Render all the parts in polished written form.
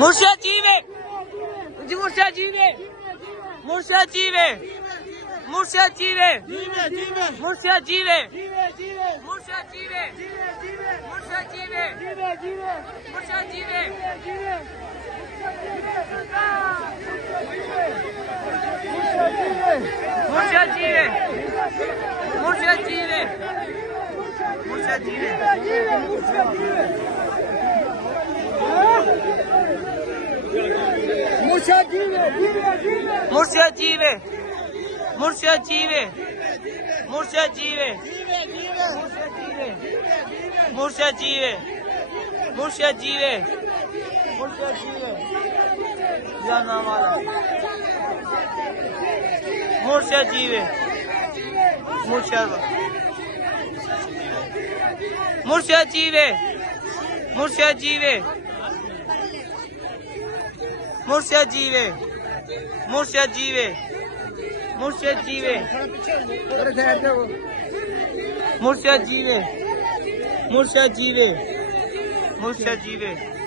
Murşid Cive. Murşid Cive. Murşid Cive. Murşid Cive. Murşid Cive. Murşid Cive. Murşid Cive. Murşid Cive. Murşid Cive. Murşid Cive. Murşid Cive. Murşid Cive. Murşid Cive. Murşid Cive. Murşid Cive. Murşid Cive. Murşid Cive. Murşid Cive. Canavar. Murşid Cive. Murşid. Murşid Cive. Murşid Cive. Murşid Cive. Murşid Cive. Murşid Cive. Murşid Cive. Murşid Cive. Murşid Cive. Murşid Cive.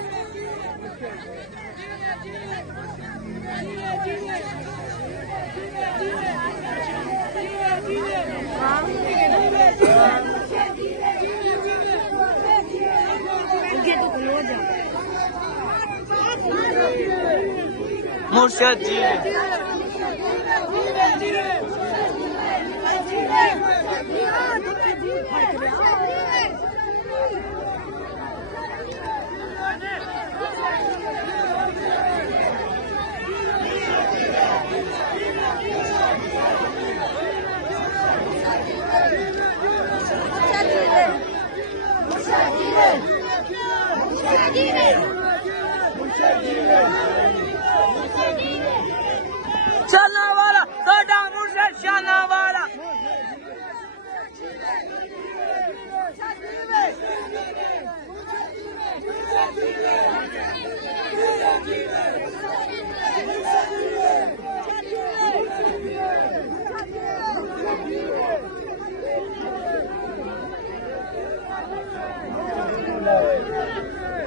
चलना वाला साडा मुर्शिद शाना वाला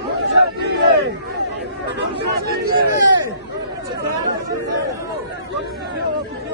Murşid Cive.